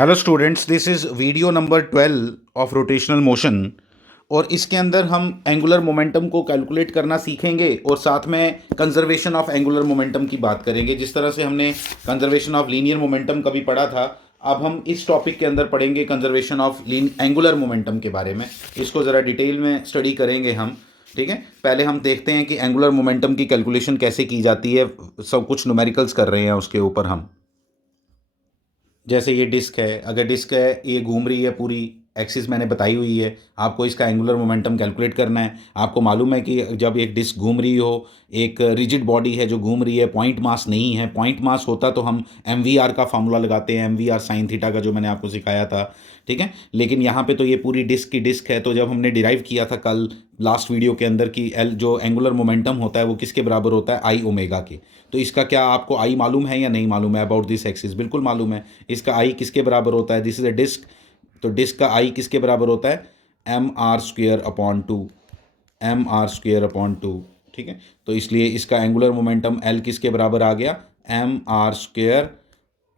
Hello students, this is video number 12 of rotational motion. और इसके अंदर हम एंगुलर मोमेंटम को कैलकुलेट करना सीखेंगे और साथ में कंजर्वेशन ऑफ एंगुलर मोमेंटम की बात करेंगे। जिस तरह से हमने कंजर्वेशन ऑफ लीनियर मोमेंटम कभी पढ़ा था, अब हम इस टॉपिक के अंदर पढ़ेंगे कंजर्वेशन ऑफ एंगुलर मोमेंटम के बारे में। इसको ज़रा डिटेल में स्टडी करेंगे हम। ठीक है, पहले हम देखते हैं कि एंगुलर मोमेंटम की कैलकुलेशन कैसे की जाती है। सब कुछ न्यूमेरिकल्स कर रहे हैं उसके ऊपर हम। जैसे ये डिस्क है, अगर डिस्क है ये घूम रही है, पूरी एक्सिस मैंने बताई हुई है, आपको इसका एंगुलर मोमेंटम कैलकुलेट करना है। आपको मालूम है कि जब एक डिस्क घूम रही हो, एक रिजिड बॉडी है जो घूम रही है, पॉइंट मास नहीं है। पॉइंट मास होता तो हम एम का फार्मूला लगाते हैं, एम साइन थीटा का, जो मैंने आपको सिखाया था। ठीक है, लेकिन यहाँ पे तो ये पूरी डिस्क की डिस्क है। तो जब हमने डिराइव किया था कल लास्ट वीडियो के अंदर कि एल जो एंगुलर मोमेंटम होता है वो किसके बराबर होता है, आई ओमेगा के। तो इसका क्या आपको आई मालूम है या नहीं मालूम है? अबाउट दिस एक्सिस बिल्कुल मालूम है। इसका आई किसके बराबर होता है? This is a disc. तो डिस्क का आई किसके बराबर होता है? M R square upon two. M R square upon two. ठीक है, तो इसलिए इसका एंगुलर मोमेंटम एल किसके बराबर आ गया? M R square.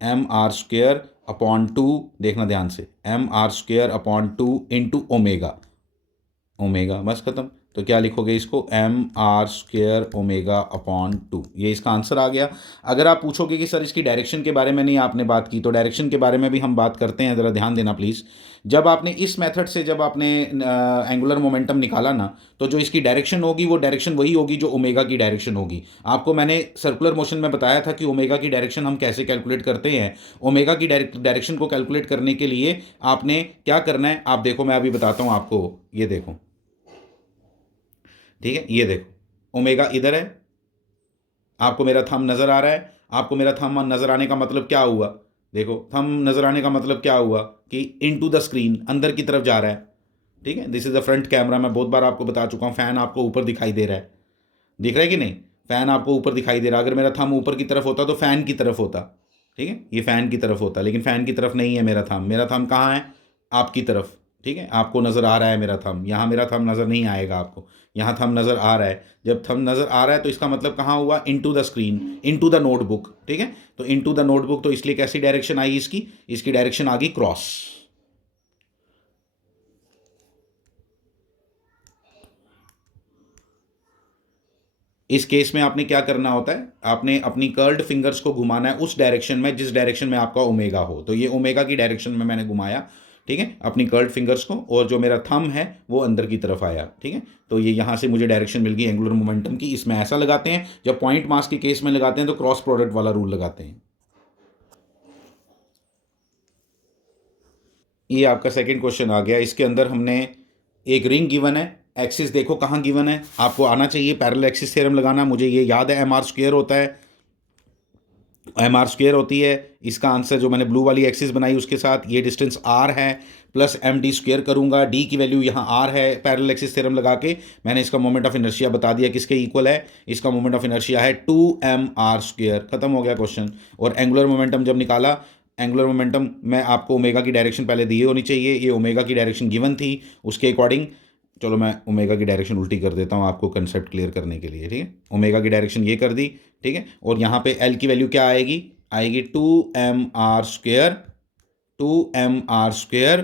M R square upon two, देखना ध्यान से, M R square upon two into omega. Omega, बस खत्म। तो क्या लिखोगे इसको? M R square omega upon two. ये इसका आंसर आ गया। अगर आप पूछोगे कि सर इसकी डायरेक्शन के बारे में नहीं आपने बात की, तो डायरेक्शन के बारे में भी हम बात करते हैं, ज़रा ध्यान देना प्लीज़। जब आपने इस मेथड से जब आपने एंगुलर मोमेंटम निकाला ना, तो जो इसकी डायरेक्शन होगी वो डायरेक्शन वही होगी जो ओमेगा की डायरेक्शन होगी। आपको मैंने सर्कुलर मोशन में बताया था कि ओमेगा की डायरेक्शन हम कैसे कैलकुलेट करते हैं। ओमेगा की डायरेक्शन को कैलकुलेट करने के लिए आपने क्या करना है, आप देखो, मैं अभी बताता हूँ आपको। ये देखो, ठीक है, ये देखो, ओमेगा इधर है। आपको मेरा थंब नज़र आ रहा है? आपको मेरा थंब नज़र आने का मतलब क्या हुआ? देखो, थंब नज़र आने का मतलब क्या हुआ कि इनटू द स्क्रीन, अंदर की तरफ जा रहा है। ठीक है, this is the front camera. मैं बहुत बार आपको बता चुका हूँ। फ़ैन आपको ऊपर दिखाई दे रहा है, दिख रहा है कि नहीं? फ़ैन आपको ऊपर दिखाई दे रहा है। अगर मेरा थंब ऊपर की तरफ होता तो फ़ैन की तरफ होता। ठीक है, ये फ़ैन की तरफ होता, लेकिन फ़ैन की तरफ नहीं है मेरा थंब। मेरा थंब कहाँ है? आपकी तरफ। ठीक है, आपको नज़र आ रहा है मेरा थंब। यहाँ मेरा थंब नज़र नहीं आएगा आपको, यहाँ थंब नज़र आ रहा है। जब थंब नज़र आ रहा है तो इसका मतलब कहाँ हुआ? Into the screen, into the notebook. ठीक है, तो इनटू द नोटबुक, तो इसलिए कैसी डायरेक्शन आई इसकी? इसकी डायरेक्शन आ गई क्रॉस। इस केस में आपने क्या करना होता है? आपने अपनी कर्ल्ड फिंगर्स को घुमाना है उस डायरेक्शन में जिस डायरेक्शन में आपका ओमेगा हो। तो ये ओमेगा की डायरेक्शन में मैंने घुमाया, ठीक है, अपनी कर्ल्ड फिंगर्स को, और जो मेरा थंब है वो अंदर की तरफ आया। ठीक है, तो ये यहाँ से मुझे डायरेक्शन मिल गई एंगुलर मोमेंटम की। इसमें ऐसा लगाते हैं, जब पॉइंट मास के केस में लगाते हैं तो क्रॉस प्रोडक्ट वाला रूल लगाते हैं। ये आपका सेकंड क्वेश्चन आ गया। इसके अंदर हमने एक रिंग गिवन है, एक्सिस देखो कहाँ गिवन है, आपको आना चाहिए पैरेलल एक्सिस थ्योरम लगाना। मुझे ये याद है, एम आर स्क्वेयर होता है, एम आर स्क्वेयर होती है। इसका आंसर जो मैंने ब्लू वाली एक्सिस बनाई उसके साथ ये डिस्टेंस आर है, प्लस एम डी स्क्वेयर करूंगा। डी की वैल्यू यहाँ आर है। पैरेलल एक्सिस थ्योरम लगा के मैंने इसका मोमेंट ऑफ इनर्शिया बता दिया किसके इक्वल है। इसका मोमेंट ऑफ इनर्शिया है 2 mr²। खत्म हो गया क्वेश्चन। और एंगुलर मोमेंटम जब निकाला, एंगुलर मोमेंटम में आपको ओमेगा की डायरेक्शन पहले दी होनी चाहिए। ये ओमेगा की डायरेक्शन गिवन थी, उसके अकॉर्डिंग, चलो मैं ओमेगा की डायरेक्शन उल्टी कर देता हूँ आपको कंसेप्ट क्लियर करने के लिए। ठीक है, ओमेगा की डायरेक्शन ये कर दी। ठीक है, और यहाँ पे एल की वैल्यू क्या आएगी? आएगी 2 mr²। 2 mr²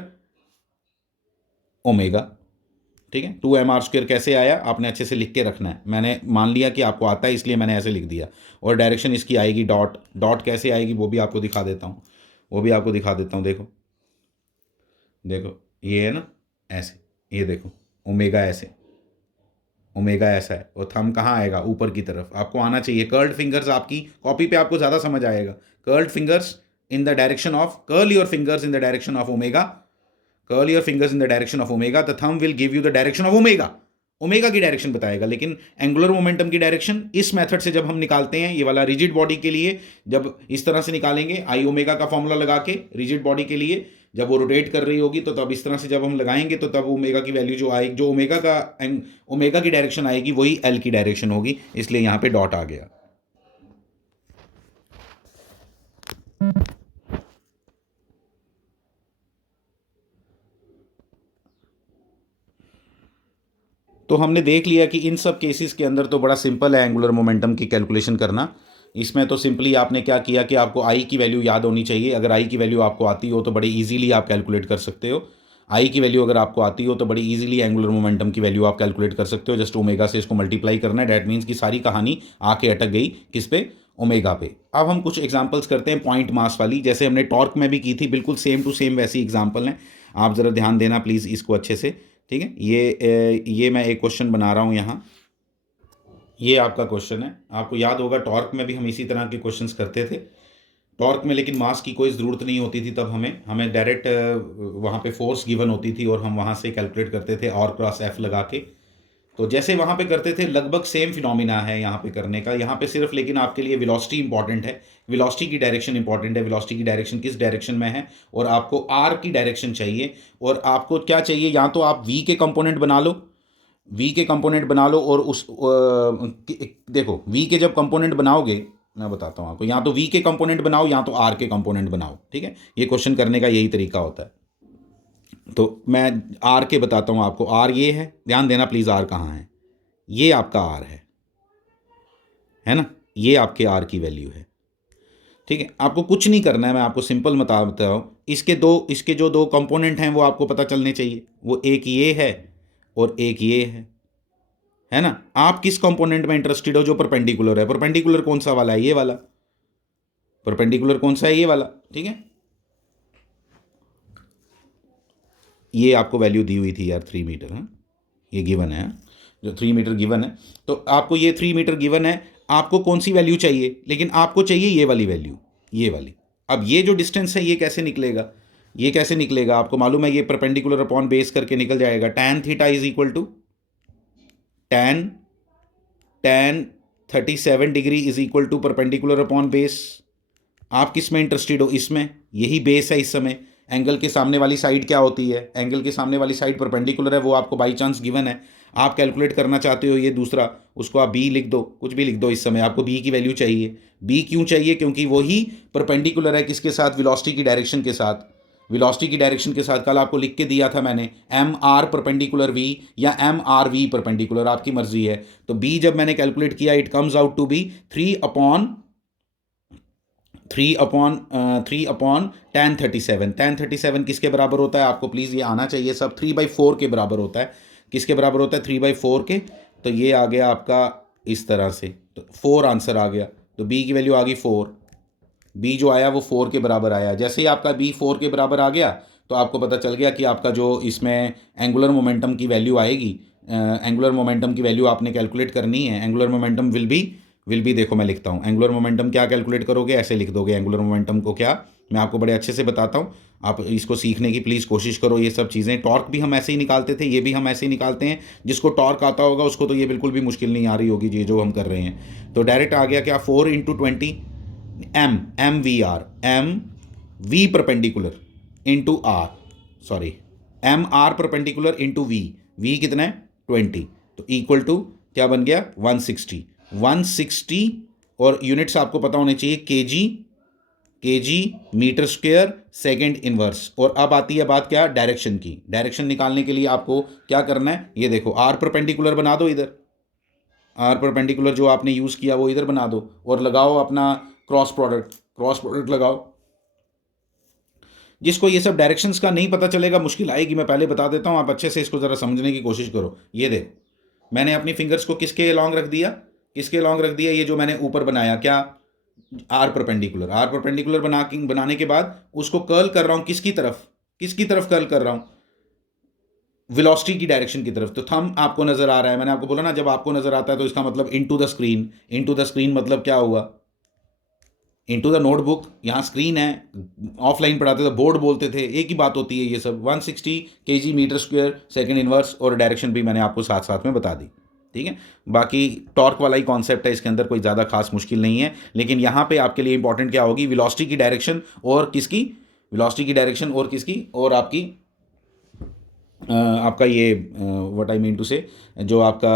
omega. ठीक है, 2 mr² कैसे आया आपने अच्छे से लिख के रखना है। मैंने मान लिया कि आपको आता है इसलिए मैंने ऐसे लिख दिया। और डायरेक्शन इसकी आएगी डॉट। डॉट कैसे आएगी वो भी आपको दिखा देता हूँ, वो भी आपको दिखा देता हूँ। देखो देखो, ये है ना ऐसे, ये देखो, ओमेगा ऐसे, ओमेगा ऐसा है, और थंब कहाँ आएगा? ऊपर की तरफ। आपको आना चाहिए कर्ल्ड फिंगर्स, आपकी कॉपी पे आपको ज़्यादा समझ आएगा। Curled fingers in the direction of, curl your fingers in the direction of omega. Curl your fingers in the direction of omega, the thumb will give you the direction of omega. Omega की direction बताएगा। लेकिन angular momentum की direction इस method से जब हम निकालते हैं, ये वाला रिजिड बॉडी के लिए जब इस तरह से निकालेंगे, आई ओमेगा का फॉर्मूला लगा के रिजिड बॉडी के लिए, जब वो रोटेट कर रही होगी तो तब इस तरह से जब हम लगाएंगे तो तब ओमेगा की वैल्यू जो आएगी, जो ओमेगा की डायरेक्शन आएगी वही एल की डायरेक्शन होगी। इसलिए यहाँ पे डॉट आ गया। तो हमने देख लिया कि इन सब केसेस के अंदर तो बड़ा सिंपल है एंगुलर मोमेंटम की कैलकुलेशन करना। इसमें तो सिंपली आपने क्या किया कि आपको आई की वैल्यू याद होनी चाहिए। अगर आई की वैल्यू आपको आती हो तो बड़े ईजीली आप कैलकुलेट कर सकते हो। आई की वैल्यू अगर आपको आती हो तो बड़ी ईजिली एंगुलर मोमेंटम की वैल्यू आप कैलकुलेट कर सकते हो। जस्ट ओमेगा से इसको मल्टीप्लाई करना है। डैट मीन्स कि सारी कहानी आके अटक गई किस पे, ओमेगा पे। अब हम कुछ एग्जांपल्स करते हैं पॉइंट मास वाली, जैसे हमने टॉर्क में भी की थी, बिल्कुल सेम टू सेम वैसी एग्जांपल हैं। आप ज़रा ध्यान देना प्लीज़ इसको अच्छे से, ठीक है। ये मैं एक क्वेश्चन बना रहा हूँ यहाँ। ये आपका क्वेश्चन है। आपको याद होगा टॉर्क में भी हम इसी तरह के क्वेश्चंस करते थे। टॉर्क में लेकिन मास की कोई ज़रूरत नहीं होती थी, तब हमें डायरेक्ट वहाँ पे फोर्स गिवन होती थी और हम वहाँ से कैलकुलेट करते थे और क्रॉस एफ लगा के। तो जैसे वहाँ पे करते थे लगभग सेम फिनोमिना है यहाँ पे करने का। यहाँ पे सिर्फ लेकिन आपके लिए वेलोसिटी इंपॉर्टेंट है, वेलोसिटी की डायरेक्शन इंपॉर्टेंट है। वेलोसिटी की डायरेक्शन किस डायरेक्शन में है और आपको आर की डायरेक्शन चाहिए। और आपको क्या चाहिए, या तो आप वी के कंपोनेंट बना लो, वी के कंपोनेंट बना लो और देखो वी के जब कंपोनेंट बनाओगे, मैं बताता हूँ आपको, या तो वी के कंपोनेंट बनाओ या तो आर के कंपोनेंट बनाओ, ठीक है। ये क्वेश्चन करने का यही तरीका होता है। तो मैं आर के बताता हूँ आपको। आर ये है, ध्यान देना प्लीज़, आर कहाँ है, ये आपका आर है ना, ये आपके आर की वैल्यू है, ठीक है। आपको कुछ नहीं करना है, मैं आपको सिंपल बताता हूँ। इसके जो दो कंपोनेंट हैं वो आपको पता चलने चाहिए। वो एक ये है और एक ये है ना। आप किस कंपोनेंट में इंटरेस्टेड हो जो परपेंडिकुलर है। परपेंडिकुलर कौन सा वाला है, ये वाला। परपेंडिकुलर कौन सा है, ये वाला, ठीक है। ये आपको वैल्यू दी हुई थी यार 3 मीटर, हाँ, ये गिवन है, जो 3 मीटर गिवन है। तो आपको ये 3 मीटर गिवन है, आपको कौन सी वैल्यू चाहिए, लेकिन आपको चाहिए ये वाली वैल्यू, ये वाली। अब ये जो डिस्टेंस है ये कैसे निकलेगा, ये कैसे निकलेगा आपको मालूम है, ये परपेंडिकुलर अपॉन बेस करके निकल जाएगा। Tan theta is equal to tan tan 37 degree is equal to perpendicular upon base. आप किस में इंटरेस्टेड हो, इसमें, यही बेस है इस समय। एंगल के सामने वाली साइड क्या होती है, एंगल के सामने वाली साइड परपेंडिकुलर है, वो आपको बाई चांस गिवन है। आप कैलकुलेट करना चाहते हो ये दूसरा, उसको आप बी लिख दो, कुछ भी लिख दो, इस समय आपको बी की वैल्यू चाहिए। बी क्यों चाहिए, क्योंकि वही परपेंडिकुलर है किसके साथ, वेलोसिटी की डायरेक्शन के साथ। वेलोसिटी की डायरेक्शन के साथ कल आपको लिख के दिया था मैंने, एम आर परपेंडिकुलर वी या एम आर वी परपेंडिकुलर, आपकी मर्जी है। तो बी जब मैंने कैलकुलेट किया, it comes out to be 3 upon tan 37। tan 37 किसके बराबर होता है, आपको प्लीज़ ये आना चाहिए सब, 3/4 के बराबर होता है। किसके बराबर होता है, 3/4 के। तो ये आ गया आपका इस तरह से, तो 4 आंसर आ गया। तो बी की वैल्यू आ गई 4। बी जो आया वो 4 के बराबर आया। जैसे ही आपका बी 4 के बराबर आ गया तो आपको पता चल गया कि आपका जो इसमें एंगुलर मोमेंटम की वैल्यू आएगी, एंगुलर मोमेंटम की वैल्यू आपने कैलकुलेट करनी है। एंगुलर मोमेंटम विल बी देखो मैं लिखता हूँ। एंगुलर मोमेंटम क्या कैलकुलेट करोगे, ऐसे लिख दोगे एंगुलर मोमेंटम को। क्या, मैं आपको बड़े अच्छे से बताता हूँ, आप इसको सीखने की प्लीज़ कोशिश करो। ये सब चीज़ें, टॉर्क भी हम ऐसे ही निकालते थे, ये भी हम ऐसे ही निकालते हैं। जिसको टॉर्क आता होगा उसको तो ये बिल्कुल भी मुश्किल नहीं आ रही होगी ये जो हम कर रहे हैं। तो डायरेक्ट आ गया क्या, 4 × 20 M V R, M V perpendicular into R, sorry M R perpendicular into V कितना है 20, तो इक्वल टू क्या बन गया 160 और यूनिट्स आपको पता होने चाहिए KG metre square second inverse. और अब आती है बात क्या, डायरेक्शन की। डायरेक्शन निकालने के लिए आपको क्या करना है, ये देखो आर परपेंडिकुलर बना दो, इधर आर परपेंडिकुलर जो आपने यूज़ किया वो इधर बना दो और लगाओ अपना क्रॉस प्रोडक्ट लगाओ। जिसको ये सब डायरेक्शंस का नहीं पता चलेगा मुश्किल आएगी, मैं पहले बता देता हूँ, आप अच्छे से इसको ज़रा समझने की कोशिश करो। ये देखो मैंने अपनी फिंगर्स को किसके लॉन्ग रख दिया, ये जो मैंने ऊपर बनाया क्या, आर परपेंडिकुलर बनाने के बाद उसको कर्ल कर रहा हूँ किसकी तरफ कर्ल कर रहा हूँ, वेलोसिटी की डायरेक्शन की तरफ। तो थंब आपको नज़र आ रहा है, मैंने आपको बोला ना जब आपको नज़र आता है तो इसका मतलब इनटू द स्क्रीन मतलब क्या हुआ, इनटू द नोटबुक। यहाँ स्क्रीन है, ऑफलाइन पढ़ाते थे बोर्ड बोलते थे, एक ही बात होती है ये सब। 160 kg metre square second inverse, और डायरेक्शन भी मैंने आपको साथ साथ में बता दी, ठीक है। बाकी टॉर्क वाला ही कॉन्सेप्ट है, इसके अंदर कोई ज़्यादा खास मुश्किल नहीं है। लेकिन यहाँ पे आपके लिए इंपॉर्टेंट क्या होगी, वेलोसिटी की डायरेक्शन और किसकी, और आपकी आपका ये व्हाट आई मीन टू से, जो आपका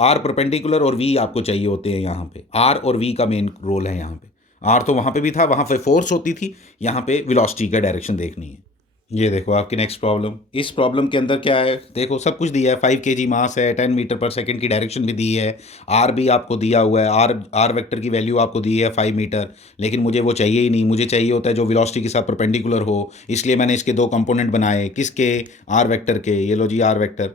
आर परपेंडिकुलर और वी आपको चाहिए होते हैं यहाँ पे। आर और वी का मेन रोल है यहाँ पे। आर तो वहाँ पे भी था, वहाँ पे फोर्स होती थी, यहाँ पे वेलोसिटी का डायरेक्शन देखनी है। ये देखो आपकी नेक्स्ट प्रॉब्लम। इस प्रॉब्लम के अंदर क्या है, देखो सब कुछ दिया है, 5 kg मास है, 10 मीटर पर सेकंड की डायरेक्शन भी दी है, आर भी आपको दिया हुआ है, आर आर वेक्टर की वैल्यू आपको दी है 5 मीटर। लेकिन मुझे वो चाहिए ही नहीं, मुझे चाहिए होता है जो वेलोसिटी के साथ परपेंडिकुलर हो। इसलिए मैंने इसके दो कंपोनेंट बनाए, किसके, आर वेक्टर के। ये लो जी आर वेक्टर,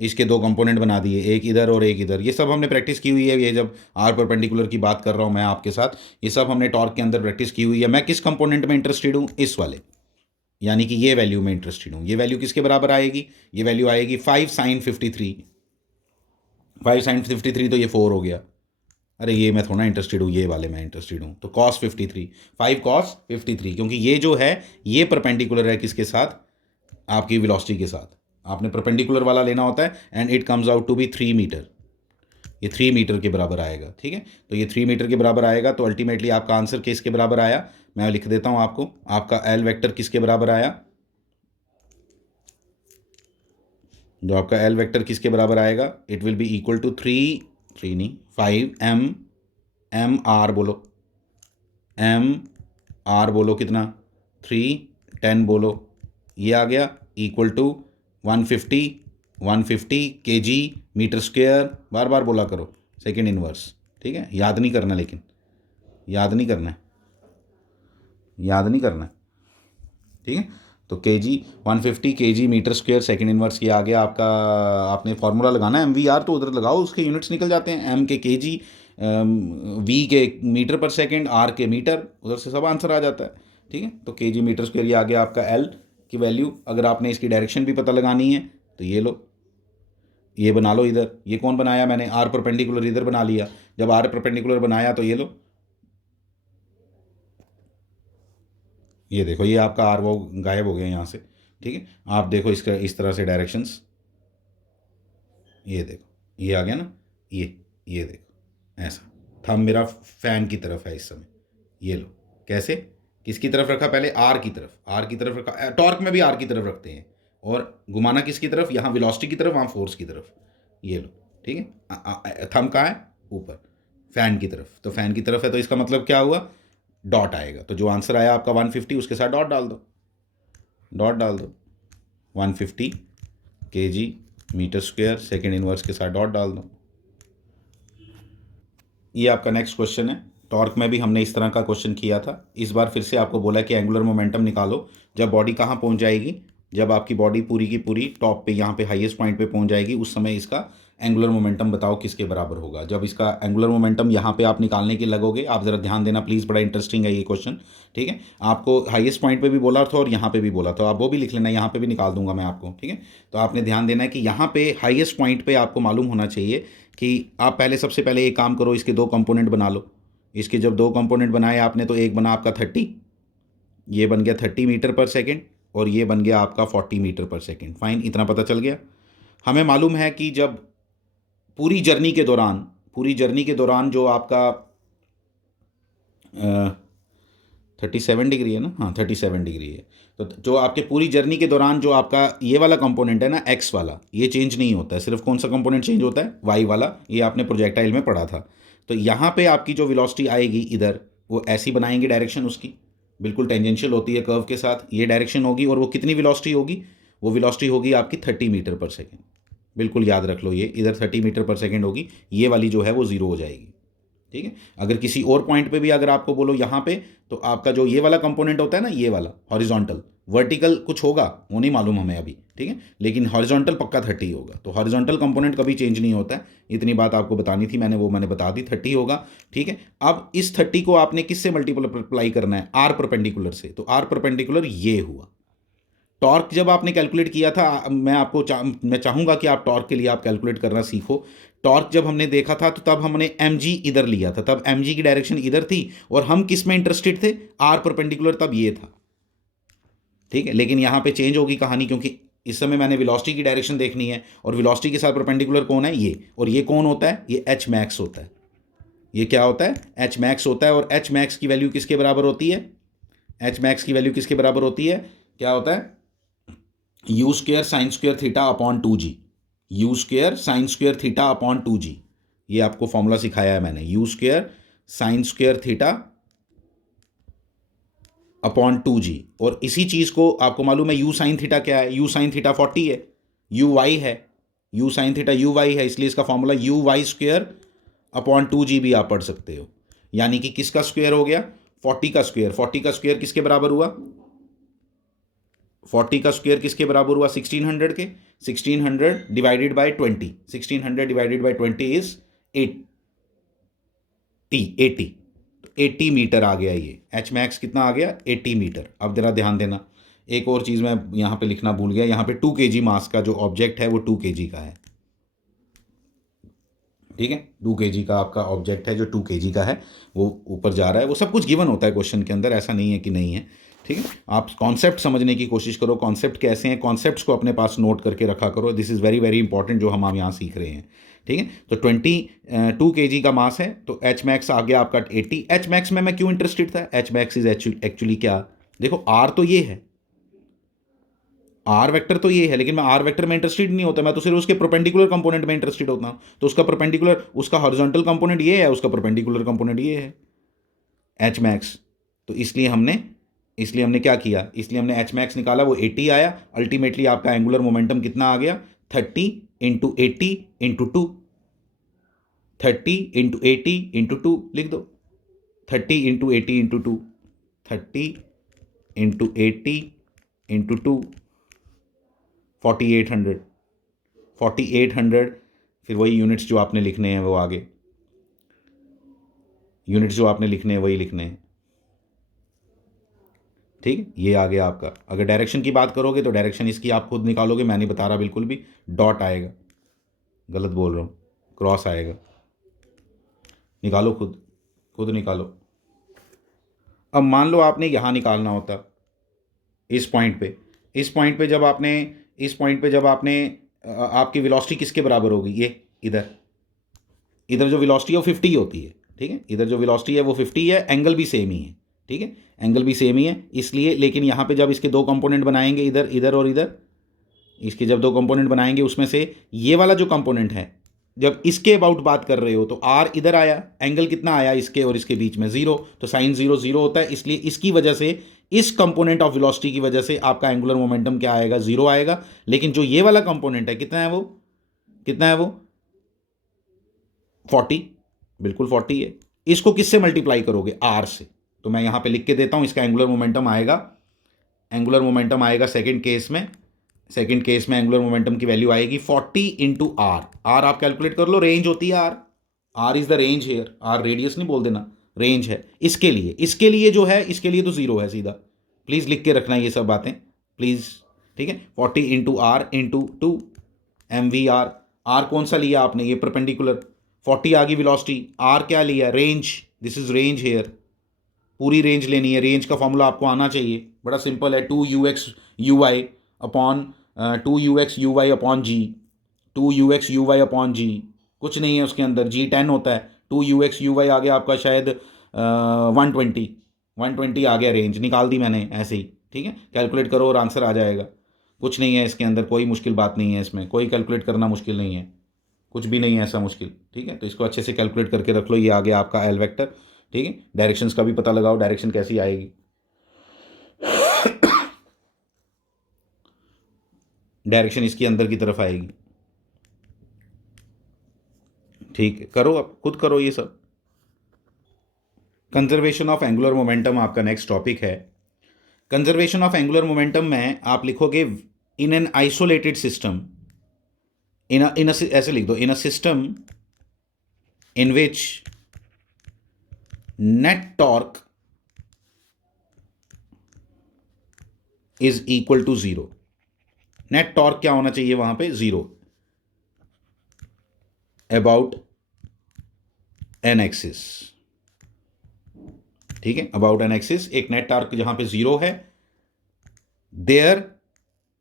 इसके दो कंपोनेंट बना दिए, एक इधर और एक इधर। ये सब हमने प्रैक्टिस की हुई है, ये जब आर परपेंडिकुलर की बात कर रहा हूँ मैं आपके साथ, ये सब हमने टॉर्क के अंदर प्रैक्टिस की हुई है। मैं किस कंपोनेंट में इंटरेस्टेड हूँ, इस वाले, यानी कि ये वैल्यू में इंटरेस्टेड हूँ। ये वैल्यू किसके बराबर आएगी, ये वैल्यू आएगी 5 sin 53। 5 sin 53 तो ये 4 हो गया। अरे ये मैं थोड़ा इंटरेस्टेड हूँ, ये वाले में इंटरेस्टेड हूँ, तो cos 53, 5 cos 53, क्योंकि ये जो है ये परपेंडिकुलर है किसके साथ, आपकी वेलोसिटी के साथ। आपने परपेंडिकुलर वाला लेना होता है, and it comes out to be 3 metre. ये 3 मीटर के बराबर आएगा, ठीक है। तो ये 3 मीटर के बराबर आएगा, तो अल्टीमेटली आपका आंसर किसके बराबर आया, मैं लिख देता हूँ आपको। आपका एल वेक्टर किसके बराबर आया, जो आपका एल वेक्टर किसके बराबर आएगा, it will be equal to 3 नहीं 5 एम बोलो, एम आर बोलो कितना, 3 10 बोलो, ये आ गया equal to 150 150 kg metre square. बार बार बोला करो, सेकेंड इनवर्स, ठीक है। याद नहीं करना, लेकिन याद नहीं करना है, याद नहीं करना है, ठीक है। तो KG 150 kg metre square second inverse, ये आ गया आपका। आपने फार्मूला लगाना है MVR, तो उधर लगाओ, उसके यूनिट्स निकल जाते हैं, एम के केजी, वी के मीटर पर सेकेंड, आर के मीटर, उधर से सब आंसर आ जाता है, ठीक है। तो केजी मीटर स्क्वायर ये आ गया आपका एल की वैल्यू। अगर आपने इसकी डायरेक्शन भी पता लगानी है तो ये लो, ये बना लो इधर। ये कौन बनाया, मैंने आर परपेंडिकुलर इधर बना लिया। जब आर परपेंडिकुलर बनाया तो ये लो, ये देखो, ये आपका आर वो गायब हो गया यहाँ से, ठीक है। आप देखो इसका इस तरह से डायरेक्शंस, ये देखो ये आ गया ना, ये देखो ऐसा। थंब मेरा फैन की तरफ है इस समय, ये लो। कैसे, किसकी तरफ रखा, पहले आर की तरफ, आर की तरफ रखा। टॉर्क में भी आर की तरफ रखते हैं, और घुमाना किसकी तरफ, यहाँ वेलोसिटी की तरफ, वहाँ फोर्स की तरफ, ये लो, ठीक है। थंब कहाँ है, ऊपर, फैन की तरफ। तो फैन की तरफ है, तो इसका मतलब क्या हुआ, डॉट आएगा। तो जो आंसर आया आपका 150, उसके साथ डॉट डाल दो, डॉट डाल दो। 150 kg metre square second inverse के साथ डॉट डाल दो। ये आपका नेक्स्ट क्वेश्चन है। टॉर्क में भी हमने इस तरह का क्वेश्चन किया था। इस बार फिर से आपको बोला कि एंगुलर मोमेंटम निकालो, जब बॉडी कहाँ पहुँच जाएगी, जब आपकी बॉडी पूरी की पूरी टॉप पे, यहाँ पे हाईएस्ट पॉइंट पे पहुँच जाएगी, उस समय इसका एंगुलर मोमेंटम बताओ किसके बराबर होगा। जब इसका एंगुलर मोमेंटम यहाँ पे आप निकालने के लगोगे, आप ज़रा ध्यान देना प्लीज़, बड़ा इंटरेस्टिंग है ये क्वेश्चन, ठीक है। आपको हाईएस्ट पॉइंट पे भी बोला था और यहाँ पे भी बोला था, आप वो भी लिख लेना, यहाँ पे भी निकाल दूंगा मैं आपको, ठीक है। तो आपने ध्यान देना है कि यहाँ पे हाईएस्ट पॉइंट पे आपको मालूम होना चाहिए कि आप पहले, सबसे पहले एक काम करो, इसके दो कंपोनेंट बना लो। इसके जब दो कंपोनेंट बनाए आपने, तो एक बना आपका 30, ये बन गया 30 मीटर पर सेकेंड, और ये बन गया आपका 40 मीटर पर सेकेंड। फाइन, इतना पता चल गया। हमें मालूम है कि जब पूरी जर्नी के दौरान, पूरी जर्नी के दौरान जो आपका 37 डिग्री है ना, हाँ 37 डिग्री है, तो जो आपके पूरी जर्नी के दौरान जो आपका ये वाला कंपोनेंट है ना, एक्स वाला, ये चेंज नहीं होता है। सिर्फ कौन सा कंपोनेंट चेंज होता है, वाई वाला। ये आपने प्रोजेक्टाइल में पढ़ा था। तो यहाँ पे आपकी जो वेलोसिटी आएगी इधर, वो ऐसी बनाएंगे डायरेक्शन उसकी, बिल्कुल टेंजेंशियल होती है कर्व के साथ, ये डायरेक्शन होगी। और वो कितनी वेलोसिटी होगी, वो वेलोसिटी होगी आपकी 30 मीटर पर सेकेंड। बिल्कुल याद रख लो, ये इधर 30 मीटर पर सेकेंड होगी, ये वाली जो है वो ज़ीरो हो जाएगी, ठीक है। अगर किसी और पॉइंट पे भी अगर आपको बोलो यहाँ पे, तो आपका जो ये वाला कंपोनेंट होता है ना, ये वाला हॉरिजॉन्टल, वर्टिकल कुछ होगा वो नहीं मालूम हमें अभी, ठीक है। लेकिन हॉरिजॉन्टल पक्का 30 होगा। तो हॉरिजॉन्टल कंपोनेंट कभी चेंज नहीं होता है, इतनी बात आपको बतानी थी मैंने, वो मैंने बता दी, 30 होगा, ठीक है। अब इस 30 को आपने किससे मल्टीप्लाई करना है, आर परपेंडिकुलर से। तो आर परपेंडिकुलर ये हुआ। टॉर्क जब आपने कैलकुलेट किया था, मैं आपको मैं चाहूँगा कि आप टॉर्क के लिए आप कैलकुलेट करना सीखो। टॉर्क जब हमने देखा था, तो तब हमने mg इधर लिया था, तब mg की डायरेक्शन इधर थी, और हम किस में इंटरेस्टेड थे, आर परपेंडिकुलर, तब ये था, ठीक है। लेकिन यहाँ पे चेंज होगी कहानी, क्योंकि इस समय मैंने वेलोसिटी की डायरेक्शन देखनी है, और वेलोसिटी के साथ परपेंडिकुलर कौन है, ये। और ये कौन होता है, ये एच मैक्स होता है। ये क्या होता है, एच मैक्स होता है। और एच मैक्स की वैल्यू किसके बराबर होती है, एच मैक्स की वैल्यू किसके बराबर होती है, क्या होता है, you square sine square theta upon 2g। You square sine square theta upon 2g, ये आपको फॉर्मूला सिखाया है मैंने। You square sine square theta upon 2g। और इसी चीज़ को आपको मालूम है यू साइन थीटा क्या है, यू साइन थीटा 40 है, यू वाई है, U sine theta U Y है, इसलिए इसका formula U Y square upon 2g भी आप पढ़ सकते हो। यानी कि किसका स्क्वायर हो गया, 40 का स्क्वायर। 40 का स्क्वायर किसके बराबर हुआ, 40 का स्क्वायर किसके बराबर हुआ, 1600 के। 1600 divided by 20, 1600 divided by 20 is 80। तो 80 मीटर आ गया ये, एच मैक्स कितना आ गया, 80 मीटर। अब जरा ध्यान देना, एक और चीज़ मैं यहाँ पे लिखना भूल गया, यहाँ पे 2 kg मास का जो ऑब्जेक्ट है वो 2 kg का है, ठीक है। 2 kg का आपका ऑब्जेक्ट है जो 2 kg का है, वो ऊपर जा रहा है। वो सब कुछ गिवन होता है क्वेश्चन के अंदर, ऐसा नहीं है कि नहीं है, ठीक है। आप कॉन्सेप्ट समझने की कोशिश करो, कॉन्सेप्ट कैसे हैं, कॉन्सेप्ट्स को अपने पास नोट करके रखा करो। This is very very important जो हम यहाँ सीख रहे हैं, ठीक है। तो 2 kg का मास है, तो एच मैक्स आ गया आपका 80। एच मैक्स में मैं क्यों इंटरेस्टेड था, एच मैक्स इज एक्चुअली क्या, देखो आर तो ये है, आर वेक्टर तो ये है, लेकिन मैं आर वेक्टर में इंटरेस्टेड नहीं होता, मैं तो सिर्फ उसके परपेंडिकुलर कंपोनेंट में इंटरेस्टेड होता हूं। तो उसका परपेंडिकुलर, उसका हॉरिजॉन्टल कंपोनेंट ये है, उसका परपेंडिकुलर कंपोनेंट ये है, एच मैक्स। तो इसलिए हमने क्या किया, इसलिए हमने एच मैक्स निकाला, वो 80 आया। अल्टीमेटली आपका एंगुलर मोमेंटम कितना आ गया, 30 इंटू 80 इंटू 2, 30 इंटू 80 इंटू 2 लिख दो, 30 इंटू 80 इंटू 2, 30 इंटू 80 इंटू 2, 4800। 4800, फिर वही यूनिट्स जो आपने लिखने हैं वो आगे, यूनिट्स जो आपने लिखने हैं वही लिखने हैं, ठीक। ये आ गया आपका। अगर डायरेक्शन की बात करोगे तो डायरेक्शन इसकी आप खुद निकालोगे, मैं नहीं बता रहा बिल्कुल भी। डॉट आएगा, गलत बोल रहा हूँ, क्रॉस आएगा, निकालो खुद, खुद निकालो। अब मान लो आपने यहाँ निकालना होता, इस पॉइंट पे, इस पॉइंट पे जब आपने, इस पॉइंट पे जब आपने आपकी वेलोसिटी किसके बराबर होगी, ये इधर, इधर जो वेलोसिटी है वो 50 होती है, ठीक है। इधर जो वेलोसिटी है वो 50 है, एंगल भी सेम ही है, ठीक है, एंगल भी सेम ही है इसलिए। लेकिन यहाँ पे जब इसके दो कंपोनेंट बनाएंगे, इधर इधर और इधर, इसके जब दो कंपोनेंट बनाएंगे उसमें से ये वाला जो कंपोनेंट है, जब इसके अबाउट बात कर रहे हो तो आर इधर आया, एंगल कितना आया इसके और इसके बीच में, 0, तो साइन 0 0 होता है। इसलिए इसकी वजह से, इस कंपोनेंट ऑफ वेलोसिटी की वजह से आपका एंगुलर मोमेंटम क्या आएगा, 0 आएगा। लेकिन जो ये वाला कंपोनेंट है कितना है वो, कितना है वो, 40, बिल्कुल 40 है। इसको किससे मल्टीप्लाई करोगे, आर से। तो मैं यहां पे लिख के देता हूं, इसका एंगुलर मोमेंटम आएगा, एंगुलर मोमेंटम आएगा सेकंड केस में, सेकंड केस में एंगुलर मोमेंटम की वैल्यू आएगी 40 इंटू आर। आर आप कैलकुलेट कर लो, रेंज होती है R, R is the range here, R radius नहीं बोल देना, रेंज है। इसके लिए जो है, इसके लिए तो 0 है सीधा, प्लीज़ लिख के रखना ये सब बातें प्लीज़, ठीक है। 40 into R into 2 MVR। R कौन सा लिया आपने, ये परपेंडिकुलर, 40 आ गई वेलोसिटी, आर क्या लिया, range, this is range here, पूरी रेंज लेनी है। रेंज का फॉर्मूला आपको आना चाहिए, बड़ा सिंपल है, 2UX/UY अपॉन 2UX/UY अपॉन जी, 2UX/UY अपॉन जी, कुछ नहीं है उसके अंदर, जी 10 होता है, 2UX/UY आ गया आपका शायद 120 आ गया, रेंज निकाल दी मैंने ऐसे ही, ठीक है। कैलकुलेट करो और आंसर आ जाएगा, कुछ नहीं है इसके अंदर, कोई मुश्किल बात नहीं है इसमें, कोई कैलकुलेट करना मुश्किल नहीं है, कुछ भी नहीं है ऐसा मुश्किल, ठीक है। तो इसको अच्छे से कैलकुलेट करके रख लो, ये आ गया आपका एल वेक्टर, ठीक है। डायरेक्शंस का भी पता लगाओ, डायरेक्शन कैसी आएगी, डायरेक्शन इसकी अंदर की तरफ आएगी, ठीक है। करो, अब खुद करो ये सब। कंजर्वेशन ऑफ एंगुलर मोमेंटम आपका नेक्स्ट टॉपिक है। कंजर्वेशन ऑफ एंगुलर मोमेंटम में आप लिखोगे इन एन आइसोलेटेड सिस्टम, ऐसे लिख दो, in a system in which net torque is equal to 0। Net torque क्या होना चाहिए वहां पे, 0 अबाउट एन एक्सिस, ठीक है। अबाउट एन एक्सिस एक नेट टॉर्क जहां पे 0 है, देयर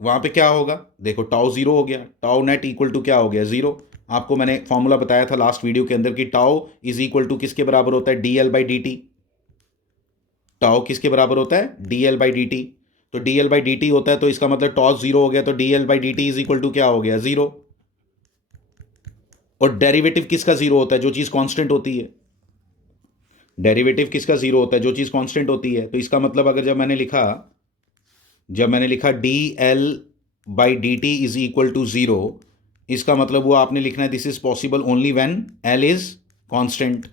वहां पे क्या होगा, देखो टाउ 0 हो गया, टाउ नेट इक्वल टू क्या हो गया, 0। आपको मैंने फॉर्मूला बताया था लास्ट वीडियो के अंदर कि टाउ इज इक्वल टू किसके बराबर होता है, DL/dt। टाउ किसके बराबर होता है, DL/dt। तो DL/dt होता है, तो इसका मतलब टॉस 0 हो गया, तो DL/dt इज इक्वल टू क्या हो गया, 0। और डेरिवेटिव किसका 0 होता है, जो चीज कांस्टेंट होती है, डेरिवेटिव किसका जीरो होता है? जो चीज़ कांस्टेंट होती है। तो इसका मतलब अगर जब मैंने लिखा D L by D T is equal to zero, इसका मतलब वो आपने लिखना है this is possible only when L is constant.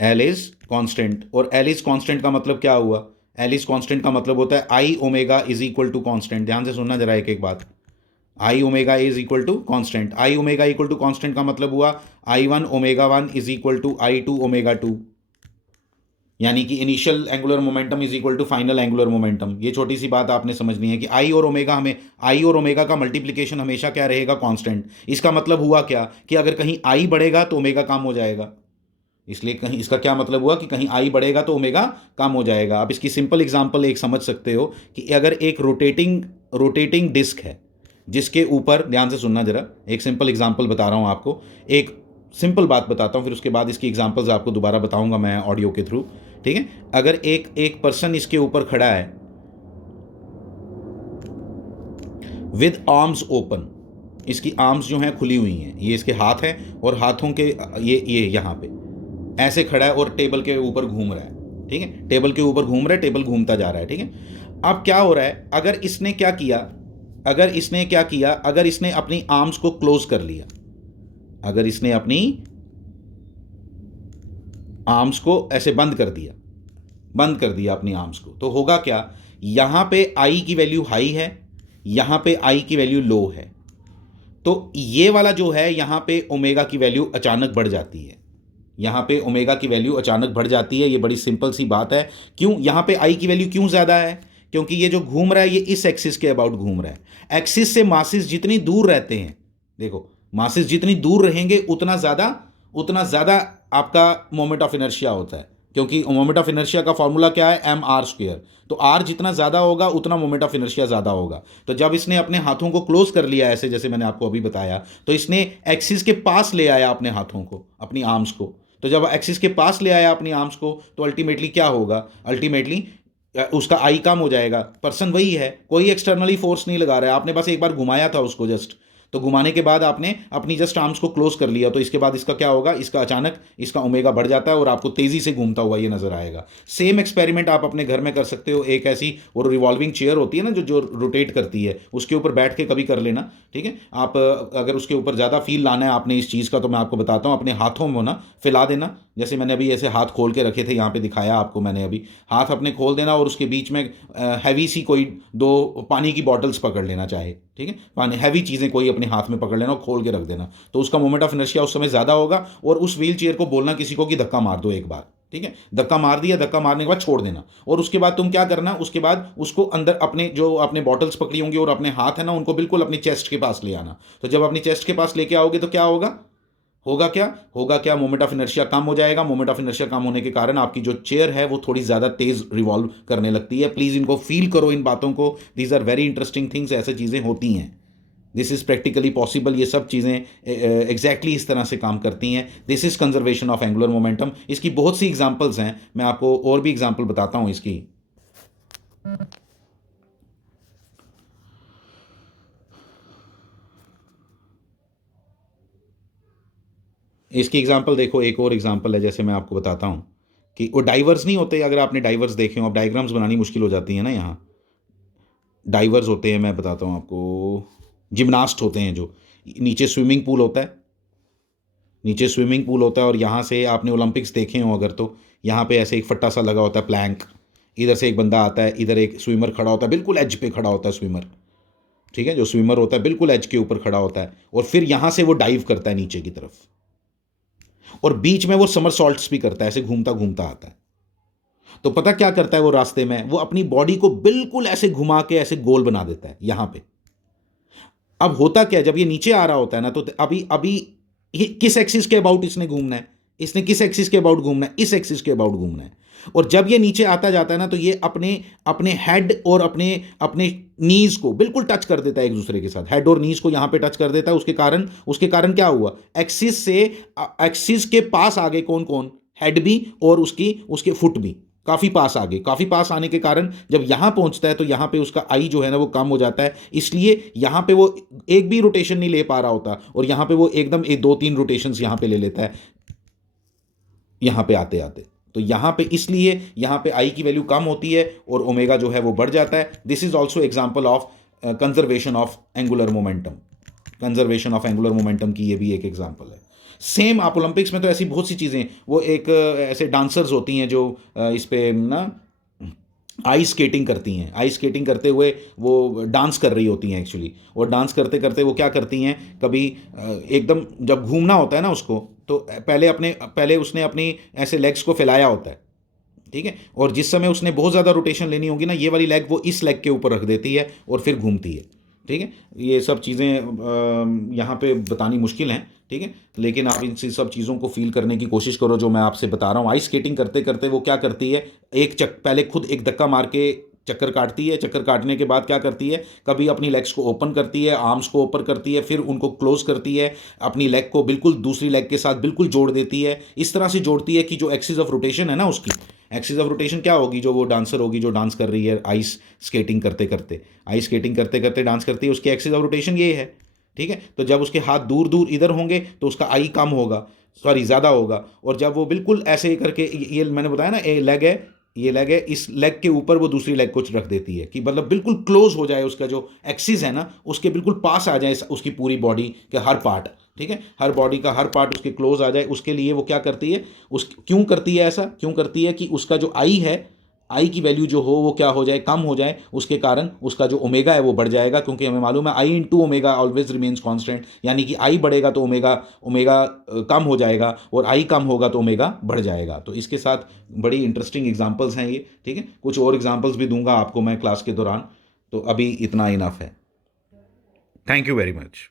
L is constant, और एल इज कांस्टेंट का मतलब क्या हुआ? एल इज कांस्टेंट का मतलब होता है I omega is equal to constant. ध्यान से सुनना जरा एक एक बात। I omega is equal to constant. I omega equal to constant का मतलब हुआ I one omega one is equal to I two omega two, यानी कि initial angular momentum is equal to final angular momentum. ये छोटी सी बात आपने समझनी है कि आई और ओमेगा का मल्टीप्लिकेशन हमेशा क्या रहेगा? कांस्टेंट। इसका मतलब हुआ क्या कि अगर कहीं आई बढ़ेगा तो ओमेगा कम हो जाएगा। इसलिए कहीं इसका क्या मतलब हुआ कि कहीं आई बढ़ेगा तो ओमेगा कम हो जाएगा। आप इसकी सिंपल एग्जांपल एक समझ सकते हो कि अगर एक रोटेटिंग डिस्क है जिसके ऊपर, ध्यान से सुनना जरा, एक सिंपल एग्जांपल बता रहा हूँ आपको, एक सिंपल बात बताता हूँ, फिर उसके बाद इसकी एग्जांपल्स आपको दोबारा बताऊंगा मैं ऑडियो के थ्रू। ठीक है? अगर एक पर्सन इसके ऊपर खड़ा है विद आर्म्स ओपन, इसकी आर्म्स जो हैं खुली हुई हैं, ये इसके हाथ हैं और हाथों के ये यहाँ पे ऐसे खड़ा है और टेबल के ऊपर घूम रहा है। ठीक है? टेबल के ऊपर घूम रहा है, टेबल घूमता जा रहा है। ठीक है? अब क्या हो रहा है? अगर इसने अपनी आर्म्स को क्लोज कर लिया, अगर इसने अपनी आर्म्स को ऐसे बंद कर दिया अपनी आर्म्स को, तो होगा क्या? यहां पे आई की वैल्यू हाई है, यहां पे आई की वैल्यू लो है, तो ये वाला जो है यहां पे ओमेगा की वैल्यू अचानक बढ़ जाती है। यहां पे ओमेगा की वैल्यू अचानक बढ़ जाती है। ये बड़ी सिंपल सी बात है। क्यों? यहां पे आई की वैल्यू क्यों ज़्यादा है? क्योंकि ये जो घूम रहा है ये इस एक्सिस के अबाउट घूम रहा है। एक्सिस से मासिस जितनी दूर रहते हैं, देखो, मासिस जितनी दूर रहेंगे उतना ज़्यादा आपका मोमेंट ऑफ इनर्शिया होता है, क्योंकि मोमेंट ऑफ इनर्शिया का फॉर्मूला क्या है? M R square. तो आर जितना ज़्यादा होगा उतना मोमेंट ऑफ इनर्शिया ज़्यादा होगा। तो जब इसने अपने हाथों को क्लोज कर लिया ऐसे, जैसे मैंने आपको अभी बताया, तो इसने एक्सिस के पास ले आया अपने हाथों को, अपनी आर्म्स को। तो जब एक्सिस के पास ले आया अपनी आर्म्स को, तो अल्टीमेटली क्या होगा? अल्टीमेटली उसका आई कम हो जाएगा। पर्सन वही है, कोई एक्सटर्नली फोर्स नहीं लगा रहा है, आपने बस एक बार घुमाया था उसको जस्ट, तो घुमाने के बाद आपने अपनी जस्ट आर्म्स को क्लोज कर लिया, तो इसके बाद इसका क्या होगा? इसका अचानक इसका ओमेगा बढ़ जाता है और आपको तेजी से घूमता हुआ ये नजर आएगा। सेम एक्सपेरिमेंट आप अपने घर में कर सकते हो। एक ऐसी और रिवॉल्विंग चेयर होती है ना जो रोटेट करती है, उसके ऊपर बैठ के कभी कर लेना। ठीक है? आप अगर उसके ऊपर ज़्यादा फील लाना है आपने इस चीज़ का, तो मैं आपको बताता हूँ, अपने हाथों में ना फैला देना। जैसे मैंने अभी ऐसे हाथ खोल के रखे थे, यहाँ पे दिखाया आपको मैंने अभी, हाथ अपने खोल देना और उसके बीच में हैवी सी कोई दो पानी की बॉटल्स पकड़ लेना चाहे। ठीक है? पानी हैवी चीज़ें कोई अपने हाथ में पकड़ लेना और खोल के रख देना, तो उसका मोमेंट ऑफ इनर्शिया उस समय ज़्यादा होगा। और उस व्हील चेयर को बोलना किसी को कि धक्का मार दो एक बार। ठीक है? धक्का मार दिया, धक्का मारने के बाद छोड़ देना, और उसके बाद तुम क्या करना? उसके बाद उसको अंदर अपने जो आपने बॉटल्स पकड़ी होंगी और अपने हाथ है ना, उनको बिल्कुल अपनी चेस्ट के पास ले आना। तो जब अपनी चेस्ट के पास लेके आओगे तो क्या होगा? होगा क्या? मोमेंट ऑफ इनर्शिया कम हो जाएगा। मोमेंट ऑफ इनर्शिया कम होने के कारण आपकी जो चेयर है वो थोड़ी ज़्यादा तेज रिवॉल्व करने लगती है। प्लीज़ इनको फील करो, इन बातों को। These are very interesting things. ऐसे चीज़ें होती हैं, दिस इज़ प्रैक्टिकली पॉसिबल। ये सब चीज़ें एग्जैक्टली इस तरह से काम करती हैं। This is conservation of angular momentum. इसकी बहुत सी एग्जांपल्स हैं, मैं आपको और भी एग्जांपल बताता हूँ इसकी। इसकी एग्जांपल देखो, एक और एग्जांपल है, जैसे मैं आपको बताता हूँ कि वो डाइवर्स नहीं होते। अगर आपने डाइवर्स देखे हो, अब डायग्राम्स बनानी मुश्किल हो जाती है ना। यहाँ डाइवर्स होते हैं, मैं बताता हूँ आपको, जिम्नास्ट होते हैं जो, नीचे स्विमिंग पूल होता है, नीचे स्विमिंग पूल होता है, और यहाँ से आपने ओलंपिक्स देखे हो अगर, तो यहाँ पे ऐसे एक फट्टा सा लगा होता है, प्लैंक। इधर से एक बंदा आता है, इधर एक स्विमर खड़ा होता है, बिल्कुल एज पे खड़ा होता है स्विमर। ठीक है? जो स्विमर होता है बिल्कुल एज के ऊपर खड़ा होता है, और फिर यहाँ से वो डाइव करता है नीचे की तरफ, और बीच में वो समरसॉल्ट्स भी करता है, ऐसे घूमता घूमता आता है। तो पता क्या करता है वो? रास्ते में वो अपनी बॉडी को बिल्कुल ऐसे घुमा के ऐसे गोल बना देता है यहाँ पे। अब होता क्या है, जब ये नीचे आ रहा होता है ना, तो अभी अभी ये किस एक्सिस के अबाउट इसने घूमना है? इसने किस एक्सिस के अबाउट घूमना है? इस एक्सिस के अबाउट घूमना है। और जब ये नीचे आता जाता है ना, तो ये अपने अपने हेड और अपने अपने नीज को बिल्कुल टच कर देता है एक दूसरे के साथ। हेड और नीज को यहाँ पे टच कर देता है। उसके कारण क्या हुआ? एक्सिस के पास आगे कौन कौन? हेड भी और उसके फुट भी काफ़ी पास आ गए। काफ़ी पास आने के कारण जब यहाँ पहुँचता है तो यहाँ पे उसका आई जो है ना वो कम हो जाता है, इसलिए यहाँ पे वो एक भी रोटेशन नहीं ले पा रहा होता, और यहाँ पे वो एकदम एक दो तीन रोटेशंस यहाँ पे ले लेता है। यहाँ पे आते आते। तो यहाँ पे इसलिए यहाँ पे आई की वैल्यू कम होती है और ओमेगा जो है वो बढ़ जाता है। This is also example of conservation of angular momentum. Conservation of angular momentum की ये भी एक एग्जाम्पल है। सेम आप ओलंपिक्स में तो ऐसी बहुत सी चीज़ें, वो एक ऐसे डांसर्स होती हैं जो इस पे ना आइस स्केटिंग करती हैं। आइस स्केटिंग करते हुए वो डांस कर रही होती हैं एक्चुअली, और डांस करते करते वो क्या करती हैं, कभी एकदम जब घूमना होता है ना उसको, तो पहले उसने अपनी ऐसे लेग्स को फैलाया होता है, ठीक है, और जिस समय उसने बहुत ज़्यादा रोटेशन लेनी होगी ना, ये वाली लेग वो इस लेग के ऊपर रख देती है और फिर घूमती है। ठीक है, ये सब चीज़ें यहाँ पे बतानी मुश्किल हैं, ठीक है, लेकिन आप इन सब चीज़ों को फील करने की कोशिश करो जो मैं आपसे बता रहा हूँ। आइस स्केटिंग करते करते वो क्या करती है, पहले खुद एक धक्का मार के चक्कर काटती है। चक्कर काटने के बाद क्या करती है, कभी अपनी लेग्स को ओपन करती है, आर्म्स को ओपन करती है, फिर उनको क्लोज करती है, अपनी लेग को बिल्कुल दूसरी लेग के साथ बिल्कुल जोड़ देती है। इस तरह से जोड़ती है कि जो एक्सिस ऑफ रोटेशन है ना, उसकी एक्सिस ऑफ रोटेशन क्या होगी, जो वो डांसर होगी जो डांस कर रही है आइस स्केटिंग करते करते, आइस स्केटिंग करते करते डांस करती है, उसकी एक्सिस ऑफ रोटेशन ये है। ठीक है, तो जब उसके हाथ दूर दूर इधर होंगे तो उसका आई कम होगा, सॉरी ज़्यादा होगा, और जब वो बिल्कुल ऐसे ही करके, ये मैंने बताया ना, ये लेग है, ये लेग है, इस लेग के ऊपर वो दूसरी लेग को रख देती है कि मतलब बिल्कुल क्लोज हो जाए, उसका जो एक्सिस है ना उसके बिल्कुल पास आ जाए उसकी पूरी बॉडी के हर पार्ट। ठीक है, हर बॉडी का हर पार्ट उसके क्लोज आ जाए, उसके लिए वो क्या करती है, उस क्यों करती है ऐसा, क्यों करती है कि उसका जो आई है, आई की वैल्यू जो हो वो क्या हो जाए, कम हो जाए, उसके कारण उसका जो ओमेगा है वो बढ़ जाएगा, क्योंकि हमें मालूम है I into omega always remains constant, यानी कि आई बढ़ेगा तो ओमेगा ओमेगा कम हो जाएगा, और आई कम होगा तो ओमेगा बढ़ जाएगा। तो इसके साथ बड़ी इंटरेस्टिंग एग्जांपल्स हैं ये, ठीक है, कुछ और एग्जांपल्स भी दूंगा आपको मैं क्लास के दौरान, तो अभी इतना इनफ है। Thank you very much.